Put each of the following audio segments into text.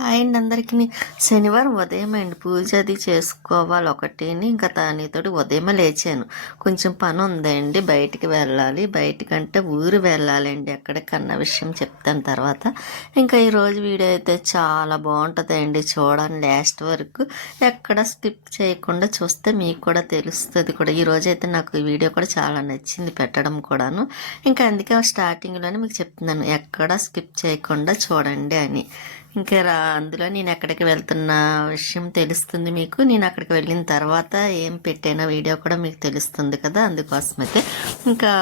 Hi అండి అందరికీ. శనివారం ఉదయం అండి పూజ అది చేసుకోవాలి ఒకటిని. ఇంకా దానితోటి ఉదయమే లేచాను. కొంచెం పని ఉందండి, బయటికి వెళ్ళాలి. బయటికంటే ఊరు వెళ్ళాలండి, ఎక్కడికన్నా విషయం చెప్తాను తర్వాత. ఇంకా ఈరోజు వీడియో అయితే చాలా బాగుంటుందండి, చూడండి లాస్ట్ వరకు. ఎక్కడ స్కిప్ చేయకుండా చూస్తే మీకు కూడా తెలుస్తుంది కూడా. ఈరోజు అయితే నాకు ఈ వీడియో కూడా చాలా నచ్చింది పెట్టడం కూడాను. ఇంకా అందుకే స్టార్టింగ్లోనే మీకు చెప్తున్నాను, ఎక్కడ స్కిప్ చేయకుండా చూడండి అని. ఇంకా అందులో నేను ఎక్కడికి వెళ్తున్న విషయం తెలుస్తుంది మీకు. నేను అక్కడికి వెళ్ళిన తర్వాత ఏం పెట్టానో వీడియో కూడా మీకు తెలుస్తుంది కదా. అందుకోసమైతే ఇంకా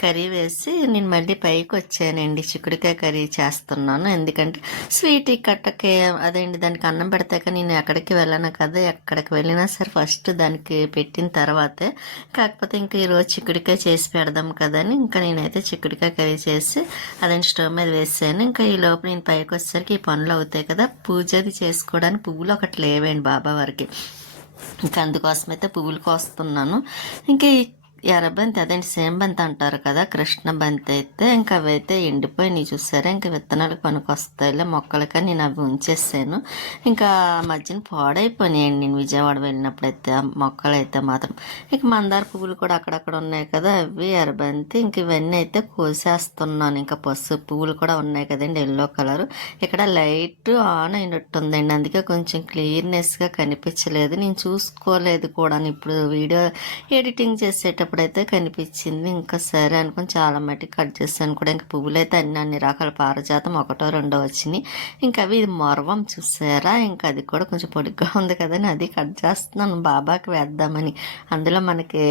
కర్రీ వేసి నేను మళ్ళీ పైకి వచ్చానండి. చిక్కుడుకాయ కర్రీ చేస్తున్నాను, ఎందుకంటే స్వీట్ కట్టకే అదేంటి దానికి అన్నం పెడతాక నేను ఎక్కడికి వెళ్ళను కదా. ఎక్కడికి వెళ్ళినా సరే ఫస్ట్ దానికి పెట్టిన తర్వాతే. కాకపోతే ఇంకా ఈరోజు చిక్కుడుకాయ చేసి పెడదాం కదా అని ఇంకా నేనైతే చిక్కుడుకాయ కర్రీ చేసి అదని స్టవ్ మీద వేసాను. ఇంకా ఈ లోపు నేను పైకి వచ్చేసరికి ఈ పనులు అవుతాయి కదా. పూజ అది చేసుకోవడానికి పువ్వులు ఒకటి లేవండి బాబా వారికి. ఇంకా అందుకోసమైతే పువ్వులు కోస్తున్నాను. ఇంకా ఎర్రబంతి అదేంటి సేంబంతి అంటారు కదా, కృష్ణ బంతి అయితే ఇంకా అవైతే ఎండిపోయినాయి చూసారా. ఇంకా విత్తనాలు పనికొస్తాయిలే మొక్కలకని నేను అవి ఉంచేసాను. ఇంకా మధ్యన పాడైపోయినాయండి నేను విజయవాడ వెళ్ళినప్పుడైతే మొక్కలు అయితే మాత్రం. ఇక మందార పువ్వులు కూడా అక్కడక్కడ ఉన్నాయి కదా, అవి ఎర్రబంతి. ఇంక ఇవన్నీ అయితే కోసేస్తున్నాను. ఇంకా పసుపు పువ్వులు కూడా ఉన్నాయి కదండి, ఎల్లో కలర్. ఇక్కడ లైట్ ఆన్ అయినట్టుందండి, అందుకే కొంచెం క్లియర్నెస్గా కనిపించలేదు. నేను చూసుకోలేదు కూడా, ఇప్పుడు వీడియో ఎడిటింగ్ చేసేటప్పుడు అయితే కనిపించింది. ఇంకా సరే అనుకుని చాలా మటుకు కట్ చేశాను కూడా. ఇంకా పువ్వులు అయితే అన్ని రకాల పారజాతం ఒకటో రెండో వచ్చినాయి. ఇంకా అవి ఇది మొరవం చూసారా, ఇంకా అది కూడా కొంచెం పొడిగ్గా ఉంది కదని అది కట్ చేస్తున్నాను బాబాకి వేద్దామని. అందులో మనకి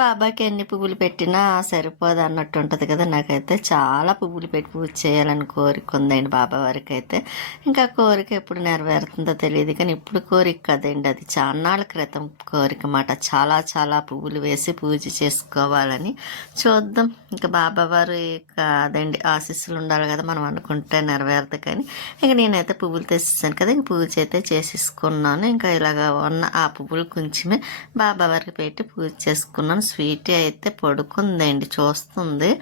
బాబాకి ఎన్ని పువ్వులు పెట్టినా సరిపోదు అన్నట్టు ఉంటుంది కదా. నాకైతే చాలా పువ్వులు పెట్టి పూజ చేయాలని కోరిక ఉందండి బాబా వారికి అయితే. ఇంకా కోరిక ఎప్పుడు నెరవేరుతుందో తెలియదు, కానీ ఇప్పుడు కోరిక కదండి, అది చాన్నాళ్ళ క్రితం కోరిక మాట. చాలా చాలా పువ్వులు వేసి పూజ చేసుకోవాలని. చూద్దాం, ఇంకా బాబావారు ఇక అదండి ఆశీస్సులు ఉండాలి కదా, మనం అనుకుంటే నెరవేరదు. కానీ ఇంక నేనైతే పువ్వులు తెచ్చేసాను కదా, ఇంక పూజ అయితే చేసేసుకున్నాను. ఇంకా ఇలాగ ఉన్న ఆ పువ్వులు కొంచెమే బాబావారికి పెట్టి పూజ చేసుకున్నాను. స్వీట్ అయితే పడుకుందండి, చూస్తుంది.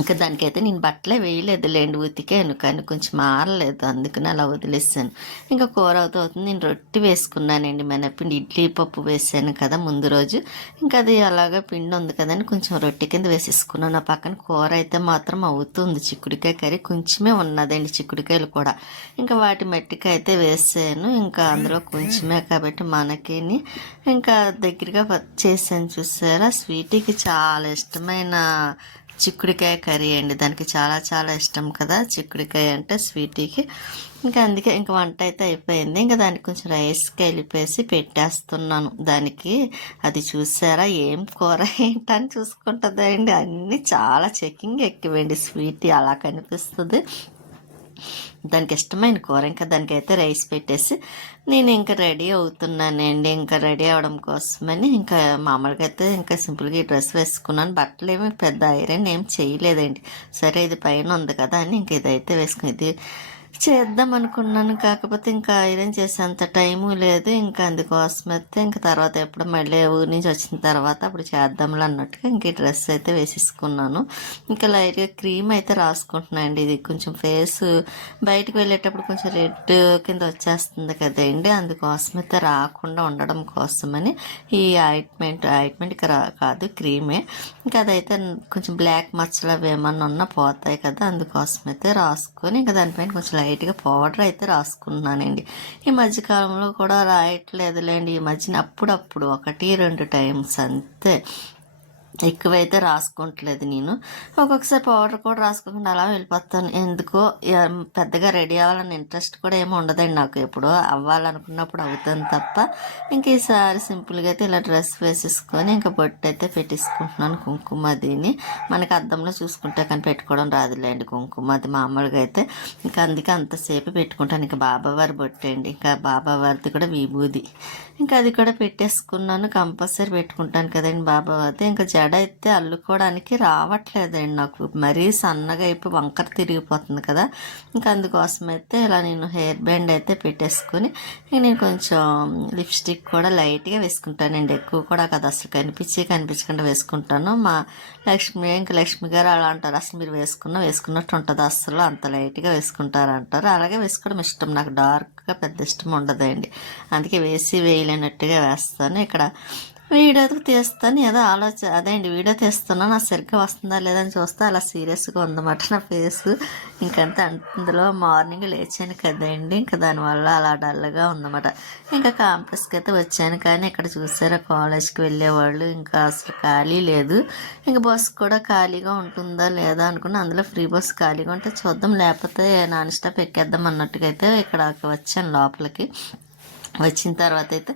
ఇంకా దానికైతే నేను బట్టలే వేయలేదులేండి, ఉతికాను, కానీ కొంచెం మారలేదు, అందుకని అలా వదిలేసాను. ఇంకా కూర అవుతుంది. నేను రొట్టె వేసుకున్నానండి, మినపిండి ఇడ్లీ పప్పు వేసాను కదా ముందు రోజు. ఇంకా అది అలాగా పిండి ఉంది కదని కొంచెం రొట్టె కింద వేసేసుకున్నాను. ఆ పక్కన కూర అయితే మాత్రం అవుతుంది. చిక్కుడుకాయ కర్రీ కొంచెమే ఉన్నదండి, చిక్కుడుకాయలు కూడా. ఇంకా వాటి మట్టికి అయితే వేసాను. ఇంకా అందులో కొంచెమే కాబట్టి మనకి ఇంకా దగ్గరగా చేసాను చూసారా. స్వీట్కి చాలా ఇష్టమైన చిక్కుడుకాయ కర్రీ అండి, దానికి చాలా చాలా ఇష్టం కదా చిక్కుడుకాయ అంటే స్వీటీకి. ఇంకా అందుకే ఇంకా వంట అయితే అయిపోయింది. ఇంకా దానికి కొంచెం రైస్ కలిపేసి పెట్టేస్తున్నాను దానికి. అది చూసారా ఏం కూర ఏంటని చూసుకుంటుందండి, అన్నీ చాలా చెకింగ్ ఎక్కువండి. స్వీటీ అలా కనిపిస్తుంది, దానికి ఇష్టమైన కూర. ఇంకా దానికైతే రైస్ పెట్టేసి నేను ఇంకా రెడీ అవుతున్నానండి. ఇంకా రెడీ అవడం కోసమని ఇంకా మామూలుగా అయితే ఇంకా సింపుల్గా ఈ డ్రెస్ వేసుకున్నాను. బట్టలు ఏమి పెద్ద ఐరన్ ఏం చేయలేదండి. సరే ఇది పైన ఉంది కదా అని ఇంక ఇదైతే వేసుకుని ఇది చేద్దాం అనుకున్నాను. కాకపోతే ఇంకా ఐరన్ చేసేంత టైము లేదు. ఇంకా అందుకోసం అయితే ఇంకా తర్వాత ఎప్పుడు మళ్ళీ ఊరి నుంచి వచ్చిన తర్వాత అప్పుడు చేద్దాంలే అన్నట్టుగా ఇంక ఈ డ్రెస్ అయితే వేసేసుకున్నాను. ఇంకా లైట్గా క్రీమ్ అయితే రాసుకుంటున్నాను అండి. ఇది కొంచెం ఫేస్ బయటకు వెళ్ళేటప్పుడు కొంచెం రెడ్ కింద వచ్చేస్తుంది కదండి, అందుకోసం అయితే రాకుండా ఉండడం కోసమని ఈ ఆయింట్మెంట్ కాదు క్రీమే. ఇంకా అదైతే కొంచెం బ్లాక్ మచ్చలు అవి ఏమన్నా ఉన్నా పోతాయి కదా, అందుకోసం అయితే రాసుకొని ఇంకా దానిపైన కొంచెం లైట్గా పౌడర్ అయితే రాసుకున్నానండి. ఈ మధ్యకాలంలో కూడా రాయట్లేదులేండి, ఈ మధ్యన అప్పుడప్పుడు 1-2 టైమ్స్ అంతే, ఎక్కువైతే రాసుకుంటలేదు నేను. ఒక్కొక్కసారి పౌడర్ కూడా రాసుకోకుండా అలా వెళ్ళిపోతాను. ఎందుకో పెద్దగా రెడీ అవ్వాలని ఇంట్రెస్ట్ కూడా ఏమి ఉండదండి నాకు. ఎప్పుడో అవ్వాలనుకున్నప్పుడు అవుతాను తప్ప. ఇంక ఈసారి సింపుల్గా అయితే ఇలా డ్రెస్ వేసేసుకొని ఇంకా బొట్టు అయితే పెట్టేసుకుంటున్నాను. కుంకుమ దీన్ని మనకి అద్దంలో చూసుకుంటే కానీ పెట్టుకోవడం రాదులేండి కుంకుమ అది మామూలుగా అయితే. ఇంకా అందుకే అంతసేపు పెట్టుకుంటాను. ఇంకా బాబావారి బొట్టు అండి, ఇంకా బాబావారిది కూడా విభూది, ఇంకా అది కూడా పెట్టేసుకున్నాను. కంపల్సరీ పెట్టుకుంటాను కదండి బాబావారిది. ఇంకా జడ అయితే అల్లుకోవడానికి రావట్లేదండి నాకు, మరీ సన్నగా అయిపోయి వంకర తిరిగిపోతుంది కదా. ఇంకా అందుకోసం అయితే ఇలా నేను హెయిర్ బ్యాండ్ అయితే పెట్టేసుకొని ఇంక నేను కొంచెం లిప్స్టిక్ కూడా లైట్గా వేసుకుంటానండి, ఎక్కువ కూడా కదా, అసలు కనిపించకుండా వేసుకుంటాను. మా లక్ష్మి గారు అలా అంటారు, అసలు మీరు వేసుకున్నట్టు ఉంటుంది, అసలు అంత లైట్గా వేసుకుంటారు అంటారు. అలాగే వేసుకోవడం ఇష్టం నాకు, డార్క్గా పెద్ద ఇష్టం ఉండదండి, అందుకే వేయలేనట్టుగా వేస్తాను. ఇక్కడ వీడియో తీస్తాను ఏదో అదేంటి వీడియో తీస్తున్నాను, నాకు సరిగ్గా వస్తుందా లేదని చూస్తే అలా సీరియస్గా ఉందన్నమాట నా ఫేస్. ఇంకంతే, అందులో మార్నింగ్ లేచాను కదండి, ఇంకా దానివల్ల అలా డల్గా ఉందన్నమాట. ఇంకా క్యాంపస్కి అయితే వచ్చాను, కానీ ఇక్కడ చూసారా కాలేజ్కి వెళ్ళేవాళ్ళు ఇంకా అసలు ఖాళీ లేదు. ఇంకా బస్సు కూడా ఖాళీగా ఉంటుందా లేదా అనుకున్నా, అందులో ఫ్రీ బస్సు ఖాళీగా ఉంటే చూద్దాం, లేకపోతే నాన్ స్టాప్ ఎక్కేద్దాం అన్నట్టుగా అయితే ఇక్కడ వచ్చాను లోపలికి. వచ్చిన తర్వాత అయితే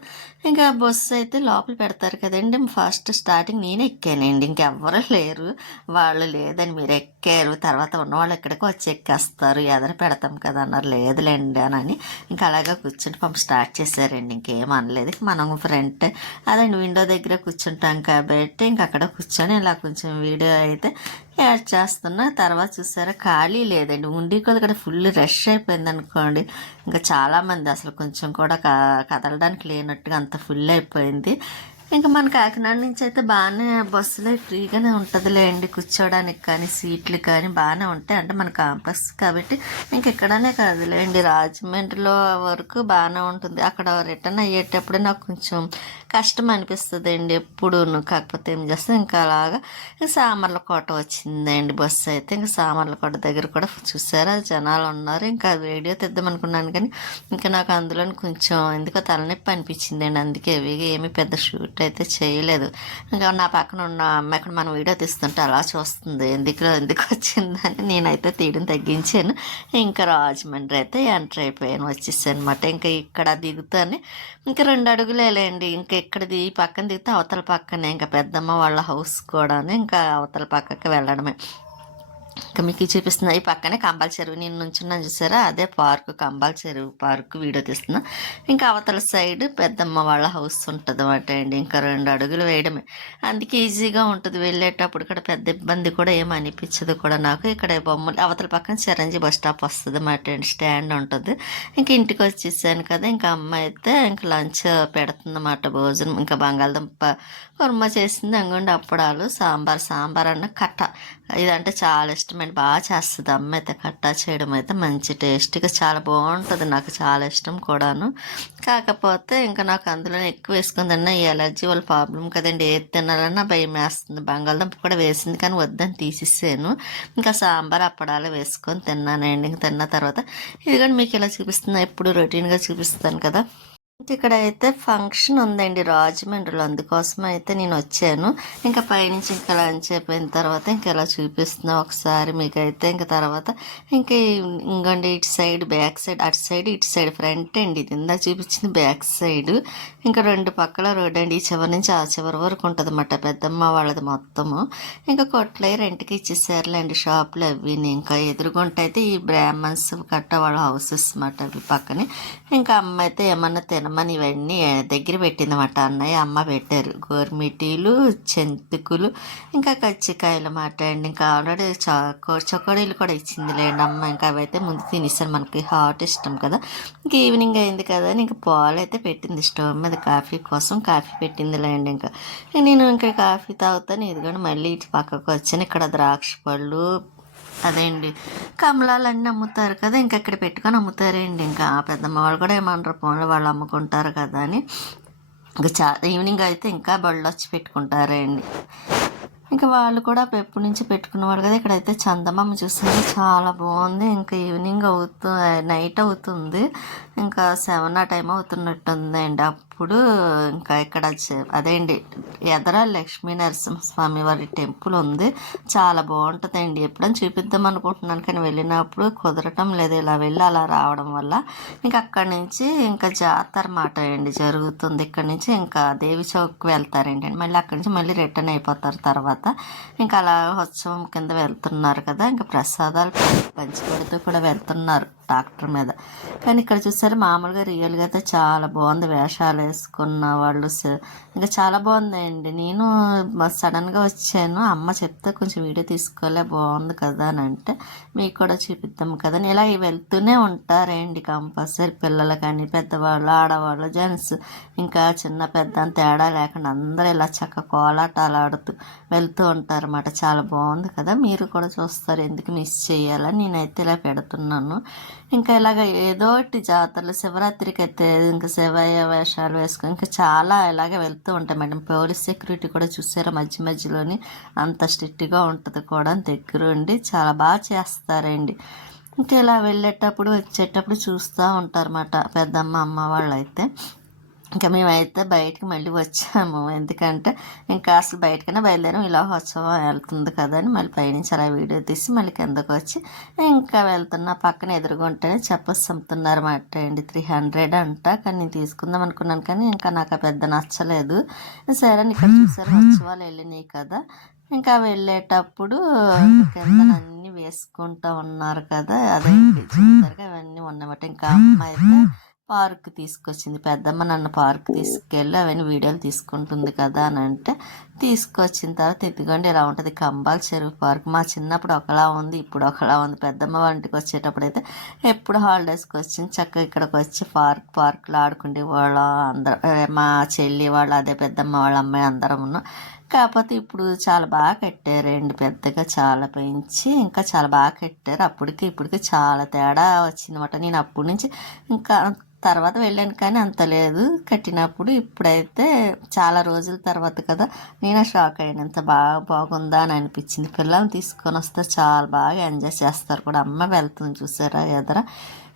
ఇంకా బస్సు అయితే లోపల పెడతారు కదండి, ఫస్ట్ స్టార్టింగ్ నేనే ఎక్కానండి, ఇంకెవ్వరూ లేరు. వాళ్ళు లేదని మీరు ఎక్కారు, తర్వాత ఉన్నవాళ్ళు ఎక్కడికి వచ్చి ఎక్కేస్తారు, ఎదర పెడతాం కదా అన్నారు. లేదులేండి అని ఇంకా అలాగా కూర్చుని పంప స్టార్ట్ చేశారండి. ఇంకేం అనలేదు, మనం ఫ్రంట్ అదండి విండో దగ్గర కూర్చుంటాం కాబట్టి ఇంక అక్కడ కూర్చొని ఇలా కొంచెం వీడియో అయితే యాడ్ చేస్తున్నా. తర్వాత చూసారా ఖాళీ లేదండి, ఉండి కూడా ఇక్కడ ఫుల్ రష్ అయిపోయింది అనుకోండి. ఇంకా చాలామంది అసలు కొంచెం కూడా కదలడానికి లేనట్టుగా అంత ఫుల్ అయిపోయింది. ఇంకా మన కాకినాడ నుంచి అయితే బాగానే బస్సులో ఫ్రీగానే ఉంటుందిలేండి, కూర్చోడానికి కానీ సీట్లు కానీ బాగానే ఉంటాయి, అంటే మన క్యాంపస్ కాబట్టి ఇంకెక్కడనే కాదులేండి, రాజమండ్రిలో వరకు బాగానే ఉంటుంది. అక్కడ రిటర్న్ అయ్యేటప్పుడు నాకు కొంచెం కష్టం అనిపిస్తుంది అండి ఎప్పుడూను. కాకపోతే ఏం చేస్తే ఇంకా అలాగా సామర్లకోట వచ్చిందండి బస్సు అయితే. ఇంకా సామర్లకోట దగ్గర కూడా చూసారా జనాలు ఉన్నారు. ఇంకా వీడియో తెద్దాం అనుకున్నాను కానీ ఇంకా నాకు అందులో కొంచెం ఎందుకో తలనొప్పి అనిపించిందండి, అందుకే ఏమి పెద్ద షూట్ అయితే చేయలేదు. ఇంకా నా పక్కన ఉన్న అమ్మాయి అక్కడ మనం వీడియో తీస్తుంటే అలా చూస్తుంది, ఎందుకు వచ్చిందని నేనైతే తీయడం తగ్గించాను. ఇంకా రాజమండ్రి అయితే ఎంటర్ అయిపోయాను, వచ్చేసాను అనమాట. ఇంకా ఇక్కడ దిగుతాను, ఇంకా 2 అడుగులేండి, ఇంకా ఇక్కడ ఈ పక్కన దిగితే అవతల పక్కనే ఇంకా పెద్దమ్మ వాళ్ళ హౌస్ కూడా, ఇంకా అవతల పక్కకి వెళ్ళడమే. ఇంకా మీకు చూపిస్తున్నా ఈ పక్కనే కంబాల చెరువు, నేను నుంచున్నాను చూసారా అదే పార్కు, కంబాల చెరువు పార్కు వీడియో తీస్తున్నా. ఇంకా అవతల సైడ్ పెద్దమ్మ వాళ్ళ హౌస్ ఉంటుంది అన్నమాట అండి. ఇంకా 2 అడుగులు వేయడమే, అందుకే ఈజీగా ఉంటుంది వెళ్ళేటప్పుడు, ఇక్కడ పెద్ద ఇబ్బంది కూడా ఏమి అనిపించదు కూడా నాకు. ఇక్కడ బొమ్మలు అవతల పక్కన చిరంజీ బస్ స్టాప్ వస్తుంది అన్నమాట అండి, స్టాండ్ ఉంటుంది. ఇంక ఇంటికి వచ్చేసాను కదా, ఇంకా అమ్మ అయితే ఇంకా లంచ్ పెడుతుందన్నమాట, భోజనం. ఇంకా బంగాళదుంప కుర్మ చేసింది, అంగుండి అప్పడాలు, సాంబార్ అన్న కట్ట, ఇదంటే చాలా ఇష్టమండి, బాగా చేస్తుంది అమ్మ అయితే. కట్టా చేయడం అయితే మంచి టేస్ట్గా చాలా బాగుంటుంది, నాకు చాలా ఇష్టం కూడాను. కాకపోతే ఇంకా నాకు అందులో ఎక్కువ వేసుకుందన్న ఈ ఎలర్జీ వాళ్ళ ప్రాబ్లం కదండి, ఏది తినాలన్నా భయం వేస్తుంది. బంగాళదుంప కూడా వేసింది కానీ వద్దని తీసేసాను. ఇంకా సాంబార్ అప్పడాలు వేసుకొని తిన్నానండి. ఇంక తిన్న తర్వాత ఇది కూడా మీకు ఇలా చూపిస్తున్నా, ఎప్పుడు రొటీన్గా చూపిస్తాను కదా. ఇక్కడ అయితే ఫంక్షన్ ఉందండి రాజమండ్రిలో, అందుకోసం అయితే నేను వచ్చాను. ఇంకా పైనుంచి ఇంకా లంచ్ అయిపోయిన తర్వాత ఇంకా ఇలా చూపిస్తున్నా ఒకసారి మీకైతే. ఇంకా తర్వాత ఇంకా ఇంకండి ఇటు సైడ్ బ్యాక్ సైడ్, అటు సైడ్ ఇటు సైడ్ ఫ్రంట్ అండి, ఇది ఇందా చూపించింది బ్యాక్ సైడ్. ఇంకా 2 పక్కల రోడ్ అండి, ఈ చివరి నుంచి ఆ చివరి వరకు ఉంటుంది అన్నమాట పెద్దమ్మ వాళ్ళది మొత్తము. ఇంకా కొట్లయి రెంట్కి ఇచ్చేసారులేండి షాపులు అవి. ఇంకా ఎదురుగుంట అయితే ఈ బ్రాహ్మణ్స్ కట్ట వాళ్ళ హౌసెస్ అన్నమాట అవి పక్కనే. ఇంకా అమ్మ అయితే ఏమన్నా తినమని ఇవన్నీ దగ్గర పెట్టిందన్నమాట, అన్నయ్య అమ్మ పెట్టారు. గోరుమిటీలు, చెంతుకులు, ఇంకా కజ్జికాయలు మాట అండి. ఇంకా ఆల్రెడీ చకోడీలు కూడా ఇచ్చింది లేండి అమ్మ. ఇంకా అవైతే ముందు తినేసాను, మనకి హాట్ ఇష్టం కదా. ఇంకా ఈవినింగ్ అయింది కదా అని ఇంకా పాలు అయితే పెట్టింది స్టవ్ మీద, కాఫీ కోసం కాఫీ పెట్టింది లేండి. ఇంకా నేను ఇంకా కాఫీ తాగుతాను, ఇదిగోండి మళ్ళీ ఇటు పక్కకు వచ్చాను. ఇక్కడ ద్రాక్ష పళ్ళు అదేండి కమలాలన్నీ అమ్ముతారు కదా, ఇంకా ఇక్కడ పెట్టుకొని అమ్ముతారండి. ఇంకా పెద్దమ్మ వాళ్ళు కూడా ఏమన్నారు, ఫోన్లో వాళ్ళు అమ్ముకుంటారు కదా అని. ఇంకా ఈవినింగ్ అయితే ఇంకా బళ్ళు వచ్చి పెట్టుకుంటారండి. ఇంకా వాళ్ళు కూడా ఎప్పటి నుంచి పెట్టుకునేవాళ్ళు కదా. ఇక్కడైతే చందమామ చూస్తుంది, చాలా బాగుంది. ఇంకా ఈవినింగ్ నైట్ అవుతుంది, ఇంకా 7 ఆ టైం అవుతున్నట్టుంది అండి. అప్పుడు ఇంకా ఇక్కడ అదేండి ఎదర లక్ష్మీ నరసింహస్వామి వారి టెంపుల్ ఉంది, చాలా బాగుంటుందండి. ఎప్పుడైనా చూపిద్దాం అనుకుంటున్నాను కానీ వెళ్ళినప్పుడు కుదరటం లేదు, ఇలా వెళ్ళి అలా రావడం వల్ల. ఇంకా అక్కడి నుంచి ఇంకా జాతర మాట అండి జరుగుతుంది. ఇక్కడ నుంచి ఇంకా దేవి చౌక్కి వెళ్తారండి, మళ్ళీ అక్కడి నుంచి మళ్ళీ రిటర్న్ అయిపోతారు తర్వాత. ఇంకా అలా ఉత్సవం కింద వెళ్తున్నారు కదా, ఇంకా ప్రసాదాలు పంచిపెడుతూ కూడా వెళ్తున్నారు. ట్రాక్టర్ మీద. కానీ ఇక్కడ చూసారు మామూలుగా రియల్గా అయితే చాలా బాగుంది. వేషాలు వేసుకున్న వాళ్ళు ఇంకా చాలా బాగుందండి. నేను సడన్గా వచ్చాను, అమ్మ చెప్తే కొంచెం వీడియో తీసుకోలే, బాగుంది కదా అని అంటే మీకు కూడా చూపిద్దాం కదా అని. ఇలా వెళ్తూనే ఉంటారండి కంపల్సరీ, పిల్లలు కానీ పెద్దవాళ్ళు ఆడవాళ్ళు జెంట్స్ ఇంకా చిన్న పెద్ద అని తేడా లేకుండా అందరూ ఇలా చక్క కోలాటాలు ఆడుతూ వెళ్తూ ఉంటారు అన్నమాట. చాలా బాగుంది కదా, మీరు కూడా చూస్తారు, ఎందుకు మిస్ చేయాలని నేనైతే ఇలా పెడుతున్నాను. ఇంకా ఇలాగ ఏదో ఒకటి జాతరలు, శివరాత్రికి అయితే ఇంకా శివయ్య వేషాలు వేసుకొని ఇంకా చాలా ఇలాగే వెళ్తూ ఉంటాయి మేడం. పోలీస్ సెక్యూరిటీ కూడా చూసారా మధ్య మధ్యలోని, అంత స్ట్రిక్ట్గా ఉంటుంది కూడా, దగ్గరుండి చాలా బాగా చేస్తారండి. ఇంకా ఇలా వెళ్ళేటప్పుడు వచ్చేటప్పుడు చూస్తూ ఉంటారన్నమాట పెద్దమ్మ అమ్మ వాళ్ళు అయితే. ఇంకా మేమైతే బయటకు మళ్ళీ వచ్చాము, ఎందుకంటే ఇంకా అసలు బయటకైనా బయలుదేరాం, ఇలా ఉత్సవం వెళ్తుంది కదా అని మళ్ళీ పైనుంచి అలా వీడియో తీసి మళ్ళీ కిందకు వచ్చి ఇంకా వెళ్తున్నా. పక్కన ఎదురుగుంటేనే చెప్పల్స్ అమ్ముతున్నారు అన్నమాట అండి, 300 అంట. కానీ నేను తీసుకుందాం అనుకున్నాను కానీ ఇంకా నాకు పెద్ద నచ్చలేదు. సరే ఇక్కడ చూసారు ఉత్సవాలు వెళ్ళినాయి కదా, ఇంకా వెళ్ళేటప్పుడు కింద అన్నీ వేసుకుంటూ ఉన్నారు కదా, అదే చూసారుగా అవన్నీ ఉన్నమాట. ఇంకా అమ్మ అయితే పార్క్ తీసుకొచ్చింది, పెద్దమ్మ నన్ను పార్క్ తీసుకెళ్ళి అవన్నీ వీడియోలు తీసుకుంటుంది కదా అని అంటే తీసుకొచ్చిన తర్వాత ఇదిగోండి ఇలా ఉంటుంది కంబాల చెరువు పార్క్. మా చిన్నప్పుడు ఒకలా ఉంది, ఇప్పుడు ఒకలా ఉంది. పెద్దమ్మ వంటికి వచ్చేటప్పుడు అయితే ఎప్పుడు హాలిడేస్కి వచ్చింది చక్కగా ఇక్కడికి వచ్చి పార్క్లో ఆడుకుంటే వాళ్ళు అందరూ, మా చెల్లి వాళ్ళు అదే పెద్దమ్మ వాళ్ళ అమ్మాయి అందరం ఉన్నాం. కాకపోతే ఇప్పుడు చాలా బాగా కట్టారండి, పెద్దగా చాలా పెంచి ఇంకా చాలా బాగా కట్టారు. అప్పటికి ఇప్పటికి చాలా తేడా వచ్చిందన్నమాట. నేను అప్పటి నుంచి ఇంకా తర్వాత వెళ్ళాను కానీ అంత లేదు కట్టినప్పుడు. ఇప్పుడైతే చాలా రోజుల తర్వాత కదా, నేను షాక్ అయ్యాను, ఎంత బాగుందా అని అనిపించింది. పిల్లల్ని తీసుకొని వస్తే చాలా బాగా ఎంజాయ్ చేస్తారు కూడా. అమ్మ వెళ్తుంది చూసారా ఎదర.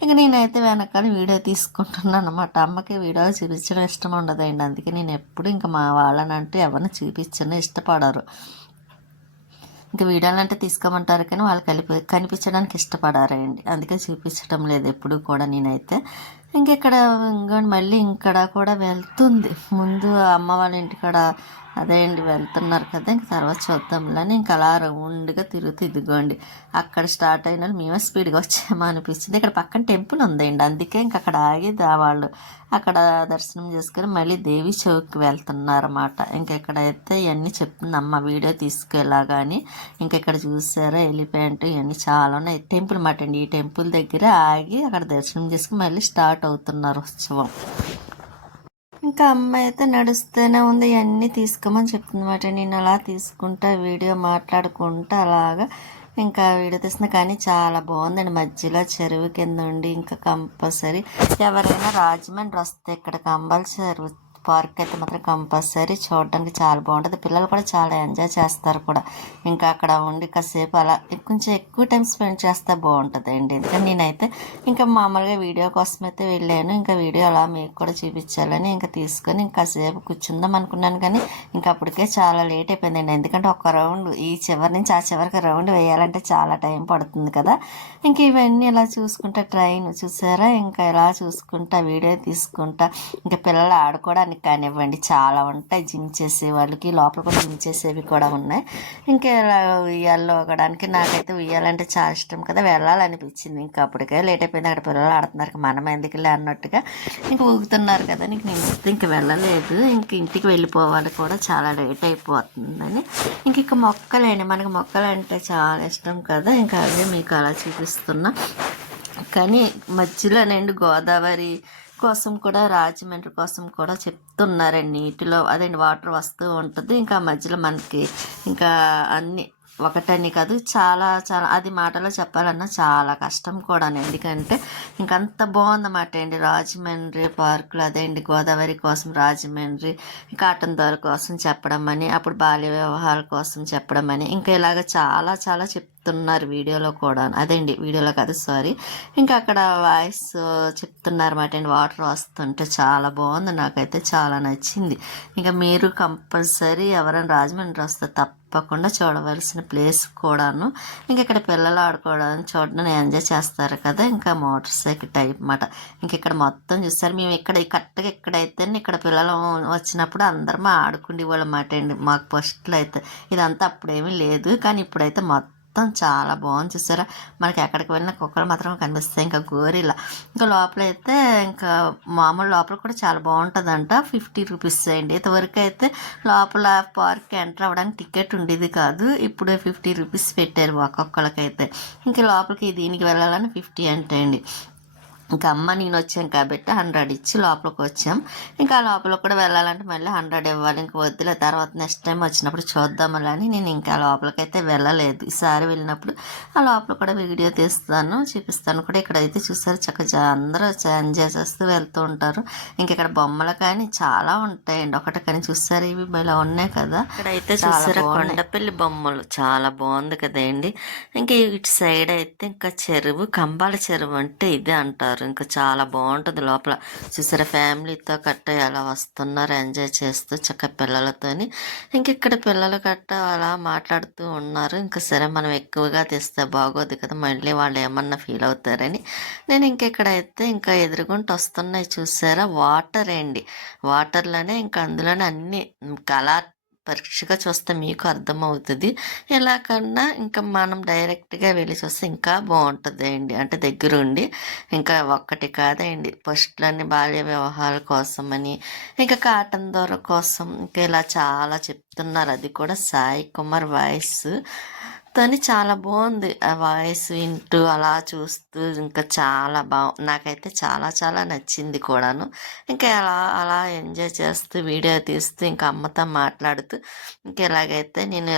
ఇక నేనైతే వెనకాల వీడియో తీసుకుంటున్నాను అనమాట. అమ్మకి వీడియోలు చూపించడం ఇష్టం ఉండదండి, అందుకే నేను ఎప్పుడు ఇంకా మా వాళ్ళనంటే ఎవరిని చూపించను, ఇష్టపడరు. ఇంకా వీడియోలు అంటే తీసుకోమంటారు కానీ వాళ్ళు కనిపించడానికి ఇష్టపడారండి, అందుకే చూపించడం లేదు ఎప్పుడు కూడా నేనైతే. ఇంకెక్కడ ఇంకోండి మళ్ళీ ఇక్కడ కూడా వెళ్తుంది, ముందు అమ్మ వాళ్ళ ఇంటికాడ అదే అండి వెళ్తున్నారు కదా, ఇంక తర్వాత చూద్దాంలని ఇంకా అలా రౌండ్గా తిరుగుతూ ఇదిగోండి అక్కడ స్టార్ట్ అయిన మేమే స్పీడ్గా వచ్చామో అనిపించింది. ఇక్కడ పక్కన టెంపుల్ ఉందండి, అందుకే ఇంక అక్కడ ఆగి వాళ్ళు అక్కడ దర్శనం చేసుకొని మళ్ళీ దేవి చౌక్కి వెళ్తున్నారన్నమాట. ఇంకెక్కడైతే ఇవన్నీ చెప్తుంది అమ్మ వీడియో తీసుకెళ్ళగాని. ఇంకెక్కడ చూసారా ఎలిఫెంట్ ఇవన్నీ చాలా ఉన్నాయి. టెంపుల్ మాట అండి, ఈ టెంపుల్ దగ్గర ఆగి అక్కడ దర్శనం చేసుకుని మళ్ళీ స్టార్ట్ అవుతున్నారు ఉత్సవం. ఇంకా అమ్మాయి అయితే నడుస్తూనే ఉంది, ఇవన్నీ తీసుకోమని చెప్తుంది అన్నమాట. నేను అలా తీసుకుంటా వీడియో మాట్లాడుకుంటా అలాగా ఇంకా వీడియో తీస్తున్నా. కానీ చాలా బాగుందండి, మధ్యలో చెరువు కింద ఉండి. ఇంకా కంపల్సరీ ఎవరైనా రాజమండ్రి వస్తే ఇక్కడ కంపల్సరీ పార్క్ అయితే మాత్రం కంపల్సరీ చూడడానికి చాలా బాగుంటుంది. పిల్లలు కూడా చాలా ఎంజాయ్ చేస్తారు కూడా. ఇంకా అక్కడ ఉండి కాసేపు అలా కొంచెం ఎక్కువ టైం స్పెండ్ చేస్తే బాగుంటుంది అండి. ఎందుకంటే నేనైతే ఇంకా మామూలుగా వీడియో కోసం అయితే వెళ్ళాను, ఇంకా వీడియో అలా మీకు కూడా చూపించాలని ఇంకా తీసుకొని ఇంకా కాసేపు కూర్చుందాం అనుకున్నాను. కానీ ఇంకా అప్పటికే చాలా లేట్ అయిపోయిందండి, ఎందుకంటే ఒక రౌండ్ ఈ చివరి నుంచి ఆ చివరికి రౌండ్ వేయాలంటే చాలా టైం పడుతుంది కదా. ఇంక ఇవన్నీ ఇలా చూసుకుంటా ట్రైన్ చూసారా, ఇంకా ఇలా చూసుకుంటా వీడియో తీసుకుంటా. ఇంకా పిల్లలు ఆడుకోవడానికి కానివ్వండి చాలా ఉంటాయి, జిమ్ చేసే వాళ్ళకి లోపల కూడా జిమ్ చేసేవి కూడా ఉన్నాయి. ఇంకా ఇలా ఉయ్యాల్లో ఒకడానికి నాకైతే ఉయ్యాలంటే చాలా ఇష్టం కదా, వెళ్ళాలనిపించింది. ఇంకా అప్పటికే లేట్ అయిపోయింది, అక్కడ పిల్లలు ఆడుతున్నారు మనం ఎందుకులే అన్నట్టుగా ఇంక ఊగుతున్నారు కదా. ఇంక వెళ్ళలేదు, ఇంక ఇంటికి వెళ్ళిపోవాలి కూడా, చాలా లేట్ అయిపోతుందని. ఇంక మొక్కలేండి, మనకి మొక్కలు అంటే చాలా ఇష్టం కదా, ఇంకా అదే మీకు అలా చూపిస్తున్నా. కానీ మధ్యలోనండి గోదావరి కోసం కూడా రాజమండ్రి కోసం కూడా చెప్తున్నారండి, నీటిలో అదేంటి వాటర్ వస్తూ ఉంటుంది. ఇంకా మధ్యలో మనకి ఇంకా అన్ని ఒకటని కాదు చాలా చాలా, అది మాటలో చెప్పాలన్నా చాలా కష్టం కూడా. ఎందుకంటే ఇంకంత బాగుందన్నమాట అండి రాజమండ్రి పార్కులు. అదేంటి గోదావరి కోసం రాజమండ్రి, కాటన్ దొర కోసం చెప్పడం అని, అప్పుడు బాల్య వివాహాల కోసం చెప్పడం అని, ఇంకా ఇలాగ చాలా చాలా చెప్తున్నారు వీడియోలో కూడా. అదేంటి వీడియోలో కాదు సారీ, ఇంకా అక్కడ వాయిస్ చెప్తున్నారు అన్నమాట అండి, వాటర్ వస్తుంటే చాలా బాగుంది, నాకైతే చాలా నచ్చింది. ఇంకా మీరు కంపల్సరీ ఎవరైనా రాజమండ్రి వస్తే తప్పకుండా చూడవలసిన ప్లేస్ కూడాను. ఇంక ఇక్కడ పిల్లలు ఆడుకోవడానికి చూడడానికి ఎంజాయ్ చేస్తారు కదా, ఇంకా మోటార్ సైకిల్ టైప్ అన్నమాట. ఇంక ఇక్కడ మొత్తం చూస్తారు, మేము ఇక్కడ కరెక్ట్గా ఇక్కడైతే ఇక్కడ పిల్లలు వచ్చినప్పుడు అందరం ఆడుకుండే వాళ్ళ మాట అండి. మాకు ఫస్ట్లో అయితే ఇదంతా అప్పుడేమీ లేదు, కానీ ఇప్పుడైతే మొత్తం మొత్తం చాలా బాగుంది. చూసారా, మనకి ఎక్కడికి వెళ్ళిన కుక్కలు మాత్రం కనిపిస్తాయి. ఇంకా గోరిలా ఇంకా లోపలైతే ఇంకా మామూలు లోపల కూడా చాలా బాగుంటుందంట. 50 రూపీస్ అండి. ఇంతవరకు అయితే లోపల పార్క్ ఎంటర్ అవ్వడానికి టికెట్ ఉండేది కాదు. ఇప్పుడు 50 రూపీస్ పెట్టారు ఒక్కొక్కరికైతే. ఇంకా లోపలికి దీనికి వెళ్ళాలని 50 అంటే అండి. ఇంకా అమ్మ నేను వచ్చాం కాబట్టి 100 ఇచ్చి లోపలికి వచ్చాం. ఇంకా లోపల కూడా వెళ్ళాలంటే మళ్ళీ 100 ఇవ్వాలి. ఇంకా వద్దులే, తర్వాత నెక్స్ట్ టైం వచ్చినప్పుడు చూద్దామని అని నేను ఇంకా లోపలికైతే వెళ్ళలేదు. ఈసారి వెళ్ళినప్పుడు ఆ లోపల కూడా వీడియో తీస్తాను, చూపిస్తాను కూడా. ఇక్కడైతే చూసారు చక్కగా అందరూ ఎంజాయ్ చేస్తూ వెళ్తూ ఉంటారు. ఇంక ఇక్కడ బొమ్మలు కానీ చాలా ఉంటాయండి. ఒకటి కానీ చూసారు, ఇవి ఇలా ఉన్నాయి కదా. ఇక్కడైతే చూసారా కొండపల్లి బొమ్మలు చాలా బాగుంది కదండి. ఇంకా ఇటు సైడ్ అయితే ఇంకా చెరువు, కంబాల చెరువు అంటే ఇదే అంటారు. ఇంకా చాలా బాగుంటుంది లోపల. చూసారా, ఫ్యామిలీతో కట్ట అలా వస్తున్నారు ఎంజాయ్ చేస్తూ చక్క పిల్లలతోని. ఇంక ఇక్కడ పిల్లలు కట్ట అలా మాట్లాడుతూ ఉన్నారు. ఇంకా సరే మనం ఎక్కువగా తెస్తే బాగోదు కదా, మళ్ళీ వాళ్ళు ఏమన్నా ఫీల్ అవుతారని నేను ఇంకెక్కడైతే ఇంకా ఎదురుగుంటూ వస్తున్నాయి. చూసారా, వాటర్ అండి. వాటర్లోనే ఇంకా అందులోనే అన్ని కలర్ పరీక్షగా చూస్తే మీకు అర్థమవుతుంది. ఎలా కన్నా ఇంకా మనం డైరెక్ట్గా వెళ్ళి చూస్తే ఇంకా బాగుంటుంది అండి. అంటే దగ్గరుండి ఇంకా ఒక్కటి కాదండి, ఫస్ట్లోని బాల్య వివాహాల కోసమని, ఇంకా కాటన్ దొర కోసం, ఇంకా ఇలా చాలా చెప్తున్నారు. అది కూడా సాయి కుమార్ వాయిస్ తని చాలా బాగుంది. ఆ వాయిస్ వింటూ అలా చూస్తూ ఇంకా చాలా నాకైతే చాలా చాలా నచ్చింది కూడాను. ఇంకా అలా అలా ఎంజాయ్ చేస్తూ వీడియో తీస్తూ ఇంకా అమ్మతో మాట్లాడుతూ ఇంక ఎలాగైతే నేను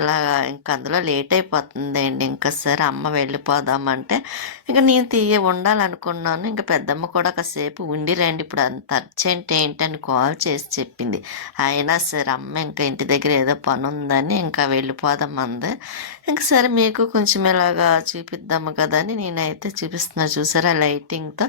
ఇంకా అందులో లేట్ అయిపోతుంది అండి. ఇంకా సరే అమ్మ వెళ్ళిపోదామంటే ఇంకా నేను ఉండాలనుకున్నాను. ఇంకా పెద్దమ్మ కూడా కాసేపు ఉండి రండి, ఇప్పుడు అంత అర్జెంట్ ఏంటని కాల్ చేసి చెప్పింది. అయినా సరే అమ్మ ఇంకా ఇంటి దగ్గర ఏదో పని ఉందని ఇంకా వెళ్ళిపోదాం అంది. ఇంకా సరే మీకు కొంచెం ఇలాగా చూపిద్దాము కదా అని నేనైతే చూపిస్తున్నా. చూసారా, లైటింగ్తో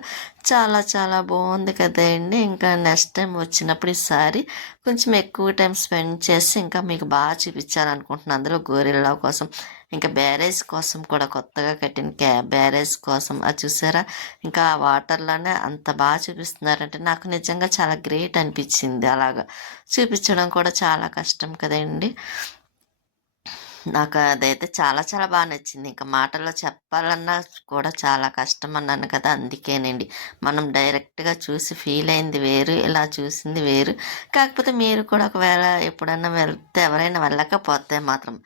చాలా చాలా బాగుంది కదండి. ఇంకా నెక్స్ట్ టైం వచ్చినప్పుడు ఈసారి కొంచెం ఎక్కువ టైం స్పెండ్ చేసి ఇంకా మీకు బాగా చూపించాలనుకుంటున్నాను. అందులో గోరిల్లా కోసం, ఇంకా బ్యారేజ్ కోసం కూడా కొత్తగా కట్టిన బ్యారేజ్ కోసం అది చూసారా. ఇంకా ఆ వాటర్లోనే అంత బాగా చూపిస్తున్నారంటే నాకు నిజంగా చాలా గ్రేట్ అనిపించింది. అలాగా చూపించడం కూడా చాలా కష్టం కదండి. నాకు అదైతే చాలా చాలా బాగా నచ్చింది. ఇంకా మాటల్లో చెప్పాలన్నా కూడా చాలా కష్టం అన్నాను కదా, అందుకేనండి. మనం డైరెక్ట్గా చూసి ఫీల్ అయింది వేరు, ఇలా చూసింది వేరు. కాకపోతే మీరు కూడా ఒకవేళ ఎప్పుడన్నా వెళ్తే, ఎవరైనా వెళ్ళకపోతే మాత్రం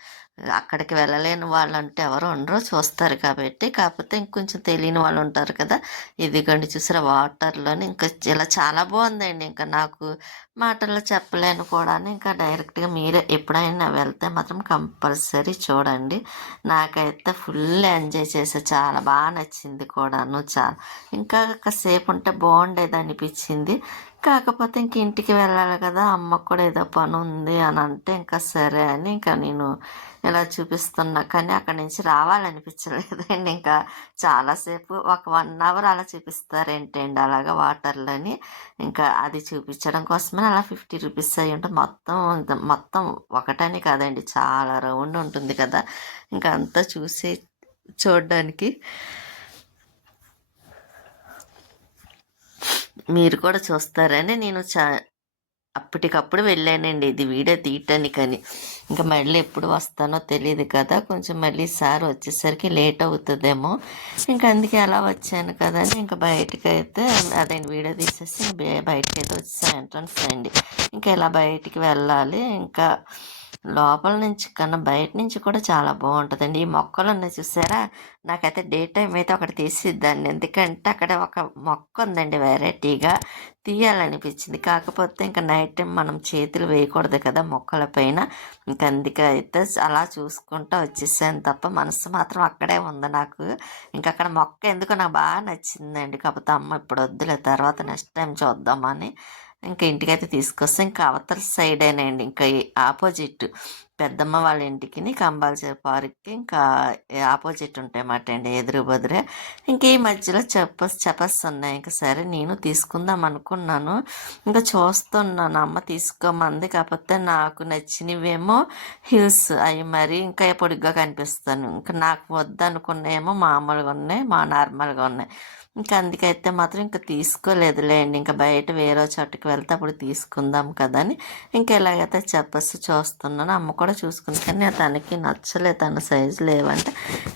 అక్కడికి వెళ్ళలేని వాళ్ళు అంటే ఎవరు ఉండరు, చూస్తారు కాబట్టి. కాకపోతే ఇంకొంచెం తెలియని వాళ్ళు ఉంటారు కదా. ఇదిగోండి చూసారా, వాటర్లోని ఇంకా ఇలా చాలా బాగుందండి. ఇంకా నాకు మాటల్లో చెప్పలేను కూడా. ఇంకా డైరెక్ట్గా మీరే ఎప్పుడైనా వెళ్తే మాత్రం కంపల్సరీ చూడండి. నాకైతే ఫుల్ ఎంజాయ్ చేసా, చాలా బాగా నచ్చింది కూడాను. చాలా ఇంకా కాసేపు ఉంటే బాగుండేది అనిపించింది. కాకపోతే ఇంక ఇంటికి వెళ్ళాలి కదా, అమ్మకు కూడా ఏదో పని ఉంది అని అంటే ఇంకా సరే అని ఇంకా నేను ఇలా చూపిస్తున్నా. కానీ అక్కడి నుంచి రావాలనిపించలేదండి. ఇంకా చాలాసేపు ఒక 1 అవర్ అలా చూపిస్తారేంటండి అలాగా వాటర్లని. ఇంకా అది చూపించడం కోసమే అలా 50 రూపీస్ అయ్యి ఉంటుంది. మొత్తం ఒకటని కాదండి, చాలా రౌండ్ ఉంటుంది కదా. ఇంకా అంతా చూడడానికి మీరు కూడా చూస్తారని నేను అప్పటికప్పుడు వెళ్ళానండి ఇది వీడియో తీయటానికని. ఇంకా మళ్ళీ ఎప్పుడు వస్తానో తెలియదు కదా, కొంచెం మళ్ళీ సార్ వచ్చేసరికి లేట్ అవుతుందేమో. ఇంకా అందుకే అలా వచ్చాను కదా అని ఇంకా బయటకైతే అదే వీడియో తీసేసి బయటకైతే వచ్చేసాను, ఎంట్రన్స్ అండి. ఇంకా ఇలా బయటికి వెళ్ళాలి. ఇంకా లోపల నుంచి కన్నా బయట నుంచి కూడా చాలా బాగుంటుందండి. ఈ మొక్కలు ఉన్నాయి చూసారా, నాకైతే డే టైం అయితే ఒకటి తీసిద్దాన్ని. ఎందుకంటే అక్కడ ఒక మొక్క ఉందండి వెరైటీగా, తీయాలనిపించింది. కాకపోతే ఇంకా నైట్ టైం మనం చేతులు వేయకూడదు కదా మొక్కల పైన. ఇంకా అందుకే అయితే అలా చూసుకుంటూ వచ్చేసాను తప్ప మనసు మాత్రం అక్కడే ఉంది నాకు. ఇంకా అక్కడ మొక్క ఎందుకో నాకు బాగా నచ్చిందండి. కాకపోతే అమ్మ ఇప్పుడు వద్దులే, తర్వాత నెక్స్ట్ టైం చూద్దామని ఇంకా ఇంటికైతే తీసుకొస్తే ఇంకా అవతల సైడేనండి, ఇంకా ఆపోజిట్ పెద్దమ్మ వాళ్ళ ఇంటికి కంబాల్చర్ పార్క్కి ఇంకా ఆపోజిట్ ఉంటాయన్నమాట అండి, ఎదురు బదురే. ఇంకా ఈ మధ్యలో చెప్పస్ ఉన్నాయి. ఇంకా సరే నేను తీసుకుందాం అనుకున్నాను. ఇంకా చూస్తున్నాను, అమ్మ తీసుకోమంది. కాకపోతే నాకు నచ్చినవేమో హిల్స్, అవి మరి ఇంకా పొడిగ్గా కనిపిస్తాను. ఇంకా నాకు వద్దనుకున్నాయేమో మామూలుగా ఉన్నాయి, నార్మల్గా ఉన్నాయి. ఇంకా అందుకైతే మాత్రం ఇంకా తీసుకోలేదులేండి. ఇంకా బయట వేరే చోటుకి వెళ్తే అప్పుడు తీసుకుందాం కదా అని ఇంకా ఎలాగైతే చెప్పేసి చూస్తున్నాను. అమ్మ కూడా చూసుకుంది కానీ తనకి నచ్చలేదు, తన సైజు లేవంటే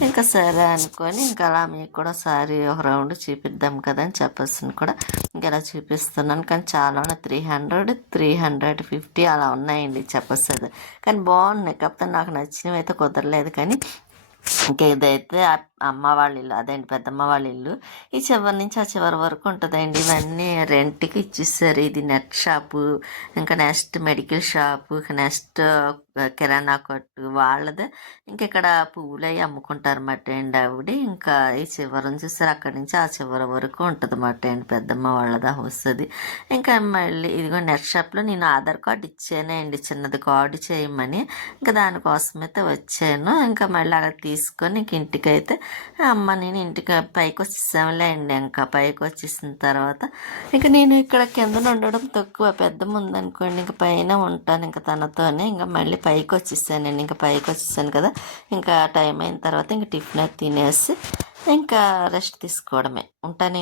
ఇంకా సరే అనుకొని ఇంకా అలా మీకు కూడా ఒకసారి ఒక రౌండ్ చూపిద్దాం కదా అని చెప్పేసి కూడా ఇంకా ఇలా చూపిస్తున్నాను. కానీ చాలా 300, 350 అలా ఉన్నాయండి చెప్పేసి. కానీ బాగున్నాయి, కాకపోతే నాకు నచ్చినవి అయితే కుదరలేదు. కానీ ఇంకా ఇదైతే అమ్మ వాళ్ళ ఇల్లు, అదేంటి పెద్దమ్మ వాళ్ళ ఇల్లు. ఈ చివరి నుంచి ఆ చివరి వరకు ఉంటుందండి. ఇవన్నీ రెంట్కి ఇచ్చేసారు. ఇది నెట్ షాపు, ఇంకా నెక్స్ట్ మెడికల్ షాపు, నెక్స్ట్ కిరాణా కొట్టు వాళ్ళదే. ఇంక ఇక్కడ పువ్వులు అవి అమ్ముకుంటారు అన్నమాట అండి ఆవిడ. ఇంకా ఈ చివరిని చూసారు, అక్కడి నుంచి ఆ చివరి వరకు ఉంటుంది అన్నమాట అండి పెద్దమ్మ వాళ్ళదా వస్తుంది. ఇంకా మళ్ళీ ఇదిగో నెట్ షాప్లో నేను ఆధార్ కార్డు ఇచ్చానే అండి, చిన్నది కార్డు చేయమని. ఇంకా దానికోసం అయితే వచ్చాను. ఇంకా మళ్ళీ అలా తీసుకొని ఇంక ఇంటికైతే అమ్మ నేను ఇంటికి పైకి వచ్చేసాములే అండి. ఇంకా పైకి వచ్చేసిన తర్వాత ఇంకా నేను ఇక్కడ కింద ఉండడం తక్కువ, పెద్ద ముందనుకోండి ఇంకా పైన ఉంటాను ఇంకా తనతోనే. ఇంకా మళ్ళీ పైకి వచ్చేసానండి. ఇంకా పైకి వచ్చేసాను కదా, ఇంకా టైం అయిన తర్వాత ఇంకా టిఫిన్ తినేసి ఇంకా రెస్ట్ తీసుకోవడమే ఉంటాను.